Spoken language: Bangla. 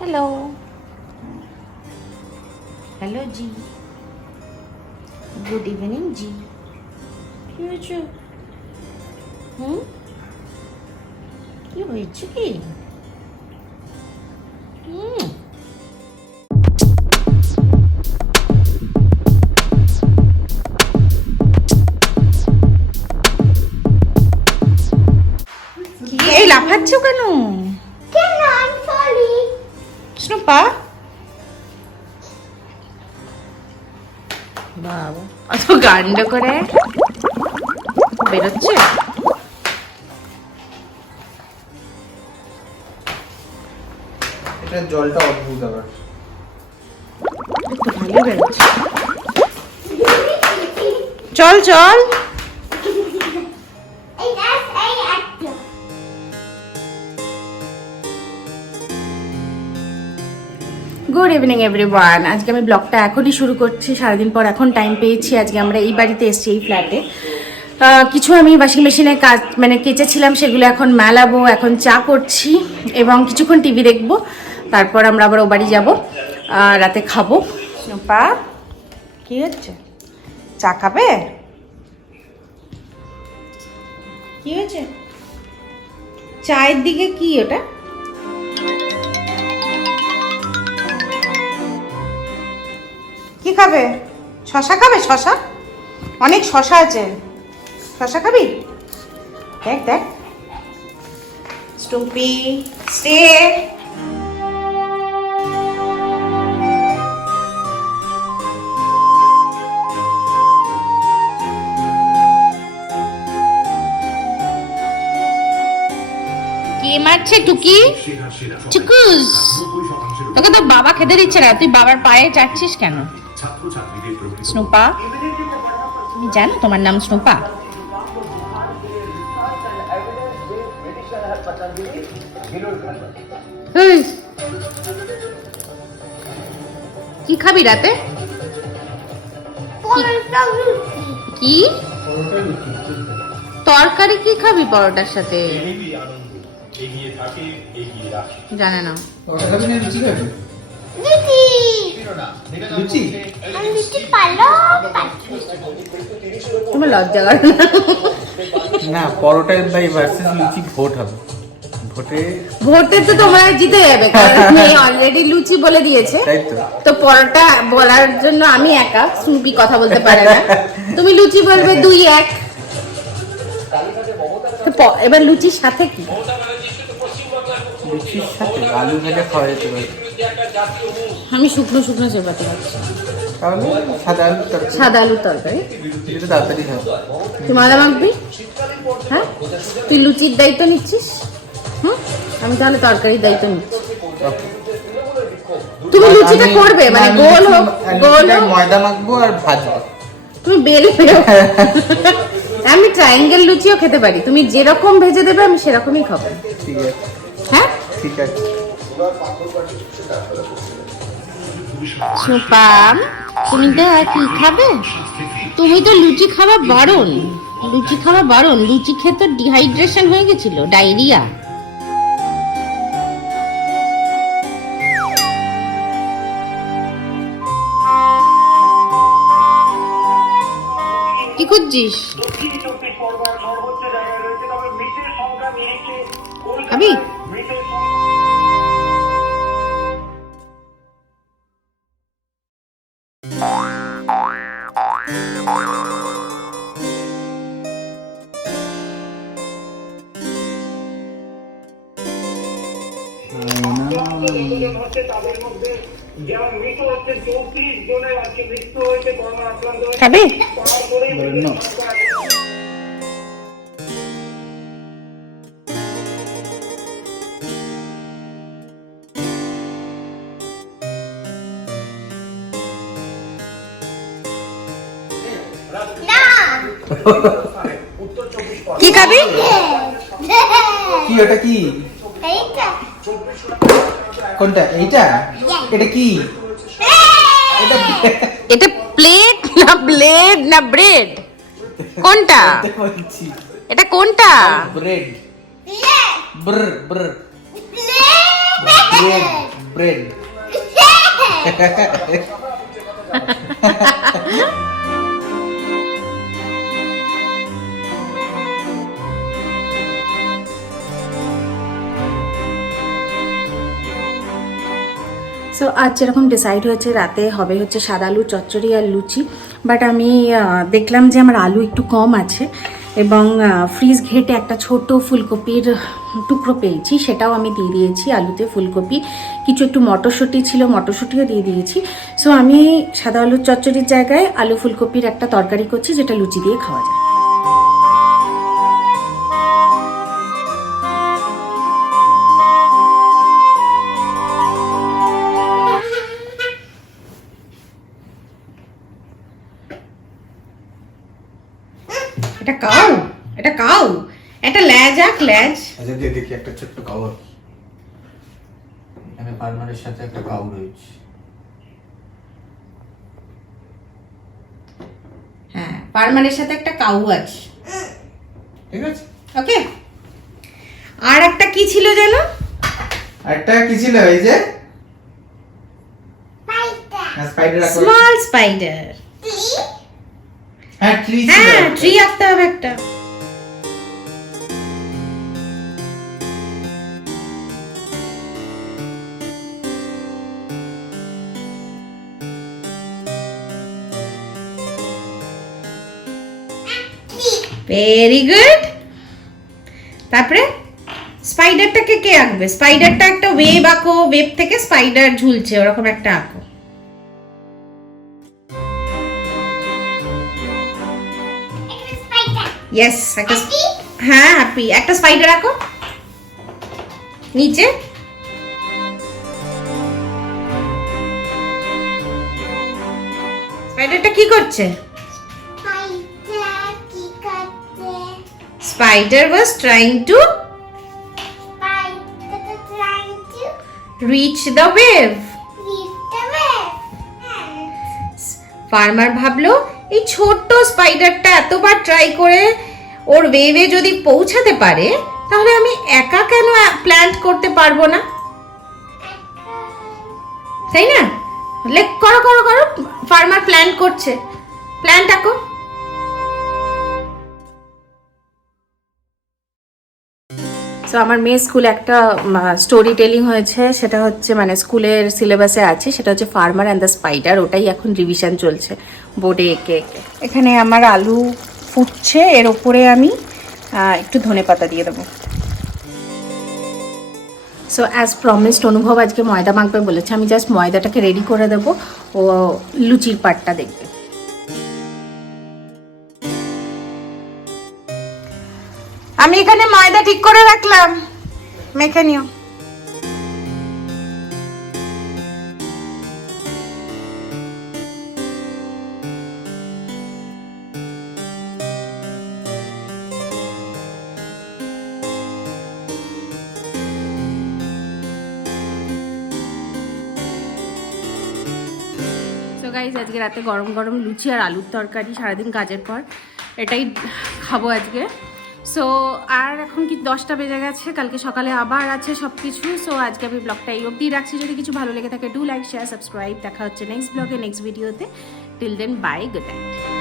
हेलो हेलो जी गुड इवनिंग जी কি হয়েছে কি হয়েছে কি এই লাফাচ্ছো কেন কেন আমি সরি স্নুপা বাবা অত গান্ড করে বেরোচ্ছে এটা জলটা অদ্ভুত আবার একটু ভালো বেরোচ্ছে চল চল এই গাছ এই একটা গুড ইভিনিং এভরিওয়ান। আজকে আমি ব্লগটা এখনই শুরু করছি, সারাদিন পর এখন টাইম পেয়েছি। আজকে আমরা এই বাড়িতে এসেছি, এই ফ্ল্যাটে। কিছু আমি ওয়াশিং মেশিনে কাজ কেচেছিলাম, সেগুলো এখন মেলাবো। এখন চা করছি এবং কিছুক্ষণ টিভি দেখবো, তারপর আমরা আবার ও বাড়ি যাবো, রাতে খাবো। পা কি হচ্ছে? চা খাবে? কি হয়েছে? চায়ের দিকে কি ওটা? কি খাবে? শশা খাবে? শশা অনেক শশা আছে, শশা খাবি? দেখ দেখ স্টুপি স্টে। কে মারছে? টুকি টুকুস, তোকে তো বাবা খেতে দিচ্ছে না, তুই বাবার পায়ে চাচ্ছিস কেন? স্নুপা, তুমি জানো তোমার নাম স্নুপা? কি খাবি রাতে? কি তরকারি কি খাবি পরোটার সাথে? জানে না। তোমার লজ্জা করে না? পরোটা বাই ভার্সেস লুচি ভোট হবে। ভোটে তো তোমরা জিতে যাবে, কারণ আমি অলরেডি লুচি বলে দিয়েছে। তো পরোটা বলার জন্য আমি একা, সুপি কথা বলতে পারে না। তুমি লুচি বলবে 2-1। এবার লুচির সাথে কি? লুচির সাথে আলু ভাজা খাওয়া যেতে পারে। আমি শুকনো শুকনো চেপাতে পারছি। তাহলে সাদা আলুর তরকারি এটা তাড়াতাড়ি হয়। তুই ময়দা মাখবি? হ্যাঁ, তুই লুচির দায়িত্ব নিচ্ছিস। আমি তাহলে তরকারির দায়িত্ব নিচ্ছি। তুমি লুচিটা করবে, মানে গোল হোক, গোল হোক। ময়দা মাখবো আর ভাজবো। তুমি বেলবে। আমি ট্রায়াঙ্গেল লুচিও খেতে পারি, তুমি যেরকম ভেজে দেবে আমি সেরকমই খাবো। ঠিক আছে, হ্যাঁ ঠিক আছে। সুপাম, তুমি তো কি খাবে? তুমি তো লুচি খাওয়া বারণ, লুচি খাওয়া বারণ। লুচি খেয়ে তো ডিহাইড্রেশন হয়ে গেছিল, ডায়রিয়া। কি করছিস? খাবি? খাবি? কি খাবি? কি ওটা? কি কোনটা? এইটা? এটা কি? এটা প্লেট না ব্লেড না ব্রেড? কোনটা? এটা কোনটা? ব্রেড। ব্র ব্র ব্রেড ব্রেড। সো আজ যেরকম ডিসাইড হয়েছে রাতে হবে হচ্ছে সাদা আলু চচ্চড়ি আর লুচি, বাট আমি দেখলাম যে আমার আলু একটু কম আছে এবং ফ্রিজ ঘেটে একটা ছোট ফুলকপির টুকরো পেয়েছি, সেটাও আমি দিয়ে দিয়েছি আলুতে। ফুলকপি কিছু একটু মটরশুঁটি ছিল, মটরশুঁটিও দিয়ে দিয়েছি। সো আমি সাদা আলুর চচ্চড়ির জায়গায় আলু ফুলকপির একটা তরকারি করছি, যেটা লুচি দিয়ে খাওয়া যায়। এটা কাউ, এটা কাউ, এটা ল্যাজ আক ল্যাজ। আচ্ছা দিয়ে দেখি একটা ছোট্ট কাউ। এখানে ফার্মারের সাথে একটা কাউ রয়েছে। হ্যাঁ, ফার্মারের সাথে একটা কাউ আছে, ঠিক আছে ওকে। আর একটা কি ছিল যেন, একটা কি ছিল এই যে স্পাইডার, স্মল স্পাইডার। হ্যাঁ ট্রি ছিল, হ্যাঁ ট্রি আঁকতে হবে একটা। Very good. তারপরে স্পাইডারটাকে কে আঁকবে? স্পাইডারটা একটা ওয়েব আঁকো, ওয়েব থেকে স্পাইডার ঝুলছে ওরকম একটা আঁকো। ইয়েস, একটা হ্যাঁ হ্যাপি, একটা স্পাইডার আঁকো নিচে। স্পাইডারটা কি করছে? Spider was trying to reach the wave. Farmer ভাবলো এই ছোট্ট স্পাইডারটা এতবার ট্রাই করে ওর ওয়েভে যদি পৌঁছাতে পারে, তাহলে আমি একা কেন প্ল্যান্ট করতে পারবো না, তাই না? করো করো করো, ফার্মার প্ল্যান্ট করছে, প্ল্যান্ট আঁকো। সো আমার মেয়ে স্কুলে একটা স্টোরি টেলিং হয়েছে, সেটা হচ্ছে মানে স্কুলের সিলেবাসে আছে, সেটা হচ্ছে ফার্মার অ্যান্ড দ্য স্পাইডার। ওটাই এখন রিভিশন চলছে বোর্ডে এঁকে এঁকে। এখানে আমার আলু ফুটছে, এর ওপরে আমি একটু ধনেপাতা দিয়ে দেবো। সো অ্যাজ প্রমিসড অনুভব আজকে ময়দা মাখবে বলেছে, আমি জাস্ট ময়দাটাকে রেডি করে দেবো, ও লুচির পাটটা দেখবে। আমি এখানে ময়দা ঠিক করে রাখলাম, মেখে নিও। গাইজ আজকে রাতে গরম গরম লুচি আর আলুর তরকারি, সারাদিন কাজের পর এটাই খাবো আজকে। সো আর এখন কি 10টা বেজে গেছে, কালকে সকালে আবার আছে সব কিছু। সো আজকে আমি ব্লগটা এই অবধি রাখছি। যদি কিছু ভালো লেগে থাকে ডু লাইক শেয়ার সাবস্ক্রাইব। দেখা হচ্ছে নেক্সট ব্লগে নেক্সট ভিডিওতে। Till then bye, good night.